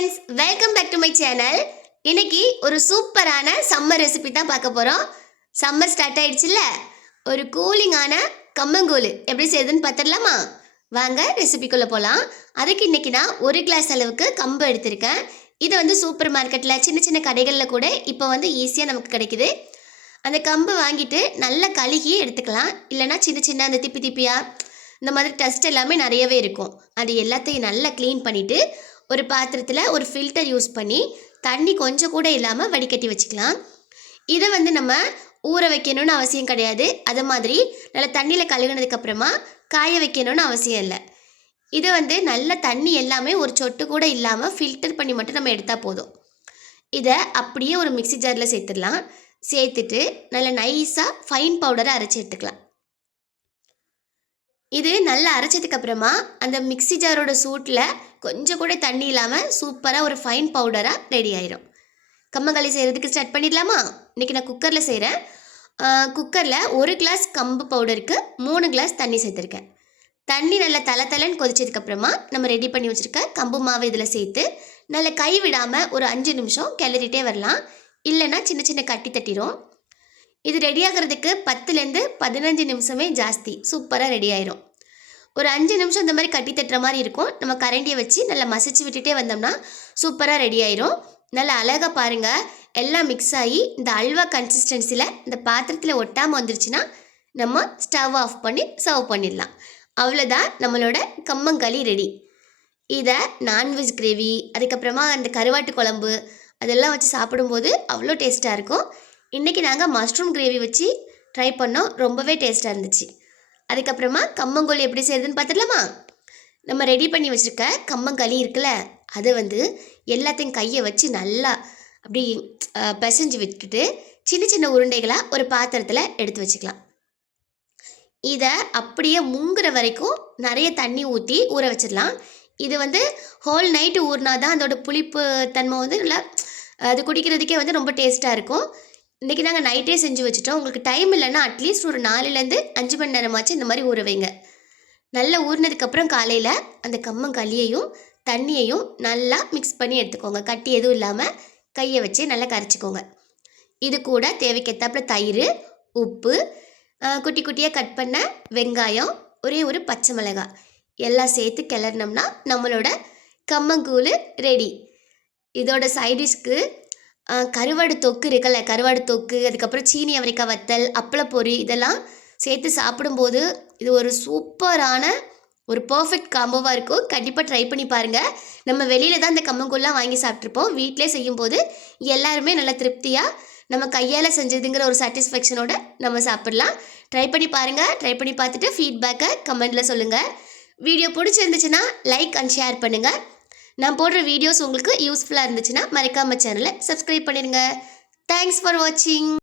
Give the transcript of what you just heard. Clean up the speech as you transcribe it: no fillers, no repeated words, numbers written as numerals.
Friends, welcome back to my channel. இன்னைக்கு ஒரு சூப்பரான சம்மர் ரெசிபி தான் பார்க்க போகிறோம். சம்மர் ஸ்டார்ட் ஆயிடுச்சுல்ல, ஒரு கூலிங்கான கம்மங்கூழ் எப்படி செய்யுதுன்னு பார்த்துடலாமா? வாங்க ரெசிபிக்குள்ளே போகலாம். அதுக்கு இன்னைக்கு நான் 1 கிளாஸ் அளவுக்கு கம்பு எடுத்திருக்கேன். இது வந்து சூப்பர் மார்க்கெட்டில் சின்ன சின்ன கடைகளில் கூட இப்போ வந்து ஈஸியாக நமக்கு கிடைக்குது. அந்த கம்பு வாங்கிட்டு நல்லா கழுகி எடுத்துக்கலாம். இல்லைனா சின்ன சின்ன அந்த திப்பி திப்பியாக இந்த மாதிரி டஸ்ட் எல்லாமே நிறையவே இருக்கும். அது எல்லாத்தையும் நல்லா க்ளீன் பண்ணிவிட்டு ஒரு பாத்திரத்தில் ஒரு ஃபில்டர் யூஸ் பண்ணி தண்ணி கொஞ்சம் கூட இல்லாமல் வடிகட்டி வச்சுக்கலாம். இதை வந்து நம்ம ஊற வைக்கணும்னு அவசியம் கிடையாது. அது மாதிரி நல்லா தண்ணியில் கழுகுனதுக்கப்புறமா காய வைக்கணும்னு அவசியம் இல்லை. இதை வந்து நல்ல தண்ணி எல்லாமே ஒரு சொட்டு கூட இல்லாமல் ஃபில்டர் பண்ணி மட்டும் நம்ம எடுத்தால் போதும். இதை அப்படியே ஒரு மிக்சி ஜாரில் சேர்த்துடலாம். சேர்த்துட்டு நல்லா நைஸாக ஃபைன் பவுடரை அரைச்சி எடுத்துக்கலாம். இது நல்லா அரைச்சதுக்கப்புறமா அந்த மிக்சி ஜாரோட சூட்டில் கொஞ்சம் கூட தண்ணி இல்லாமல் சூப்பராக ஒரு ஃபைன் பவுடராக ரெடி ஆயிரும். கம்மங்களி செய்கிறதுக்கு ஸ்டார்ட் பண்ணிடலாமா? இன்றைக்கி நான் குக்கரில் செய்கிறேன். குக்கரில் 1 கிளாஸ் கம்பு பவுடருக்கு 3 கிளாஸ் தண்ணி சேர்த்துருக்கேன். தண்ணி நல்லா தலை கொதிச்சதுக்கப்புறமா நம்ம ரெடி பண்ணி வச்சுருக்க கம்பு மாவு இதில் சேர்த்து நல்லா கை விடாமல் ஒரு 5 நிமிஷம் கிளறிட்டே வரலாம். இல்லைன்னா சின்ன சின்ன கட்டி தட்டிடும். இது ரெடி ஆகிறதுக்கு 10லேருந்து 15 நிமிஷமே ஜாஸ்தி. சூப்பராக ரெடி ஆயிரும். ஒரு 5 நிமிஷம் இந்த மாதிரி கட்டி தட்டுற மாதிரி இருக்கும். நம்ம கரண்டியை வச்சு நல்லா மசிச்சு விட்டுட்டே வந்தோம்னா சூப்பராக ரெடி ஆயிரும். நல்லா அழகாக பாருங்கள், எல்லாம் மிக்ஸ் ஆகி இந்த அல்வா கன்சிஸ்டன்சியில் இந்த பாத்திரத்தில் ஒட்டாமல் வந்துருச்சுன்னா நம்ம ஸ்டவ் ஆஃப் பண்ணி சர்வ் பண்ணிடலாம். அவ்வளோதான், நம்மளோட கம்மங்களி ரெடி. இதை நான்வெஜ் கிரேவி, அதுக்கப்புறமா அந்த கருவாட்டு குழம்பு அதெல்லாம் வச்சு சாப்பிடும்போது அவ்வளோ டேஸ்ட்டாக இருக்கும். இன்றைக்கி நாங்கள் மஷ்ரூம் கிரேவி வச்சு ட்ரை பண்ணோம். ரொம்பவே டேஸ்ட்டாக இருந்துச்சு. அதுக்கப்புறமா கம்மங்கூழ் எப்படி செய்யுதுன்னு பார்த்துடலாமா? நம்ம ரெடி பண்ணி வச்சுருக்க கம்மங்களி இருக்குல்ல, அதை வந்து எல்லாத்தையும் கையை வச்சு நல்லா அப்படி பிசைஞ்சு விட்டுட்டு சின்ன சின்ன உருண்டைகளாக ஒரு பாத்திரத்தில் எடுத்து வச்சுக்கலாம். இதை அப்படியே முங்குற வரைக்கும் நிறைய தண்ணி ஊற்றி ஊற வச்சிடலாம். இது வந்து ஹோல் நைட்டு ஊறினா தான் அதோட புளிப்பு தன்மை வந்து நல்லா அது குடிக்கிறதுக்கே வந்து ரொம்ப டேஸ்ட்டாக இருக்கும். இன்றைக்கி நாங்கள் நைட்டே செஞ்சு வச்சுட்டோம். உங்களுக்கு டைம் இல்லைன்னா அட்லீஸ்ட் ஒரு 4லேருந்து 5 மணி நேரமாச்சு இந்த மாதிரி ஊற வைங்க. நல்லா ஊறினதுக்கப்புறம் காலையில் அந்த கம்மங்களியையும் தண்ணியையும் நல்லா மிக்ஸ் பண்ணி எடுத்துக்கோங்க. கட்டி எதுவும் இல்லாமல் கையை வச்சு நல்லா கரைச்சிக்கோங்க. இது கூட தேவைக்கேற்றாப்புல தயிர், உப்பு, குட்டி குட்டியாக கட் பண்ண வெங்காயம், ஒரே ஒரு பச்சை மிளகாய் எல்லாம் சேர்த்து கிளறினோம்னா நம்மளோட கம்மங்கூழ் ரெடி. இதோட சைடிஷ்க்கு கருவாடு தொக்கு இருக்குல்ல, கருவாடு தொக்கு, அதுக்கப்புறம் சீனி அவரைக்காய் வத்தல், அப்பளப்பொரி இதெல்லாம் சேர்த்து சாப்பிடும்போது இது ஒரு சூப்பரான ஒரு பர்ஃபெக்ட் காம்போவாக இருக்கும். கண்டிப்பாக ட்ரை பண்ணி பாருங்கள். நம்ம வெளியில் தான் இந்த கம்மங்கூழ்லாம் வாங்கி சாப்பிட்ருப்போம். வீட்டிலே செய்யும்போது எல்லாருமே நல்லா திருப்தியாக நம்ம கையால் செஞ்சதுங்கிற ஒரு சாட்டிஸ்ஃபேக்ஷனோட நம்ம சாப்பிட்லாம். ட்ரை பண்ணி பாருங்கள். ட்ரை பண்ணி பார்த்துட்டு ஃபீட்பேக்கை கமெண்டில் சொல்லுங்கள். வீடியோ பிடிச்சிருந்துச்சுன்னா லைக் அண்ட் ஷேர் பண்ணுங்கள். நான் போடுற வீடியோஸ் உங்களுக்கு யூஸ்ஃபுல்லாக இருந்துச்சுன்னா மறக்காம சேனலை சப்ஸ்கிரைப் பண்ணிடுங்க. தேங்க்ஸ் ஃபார் வாட்சிங்.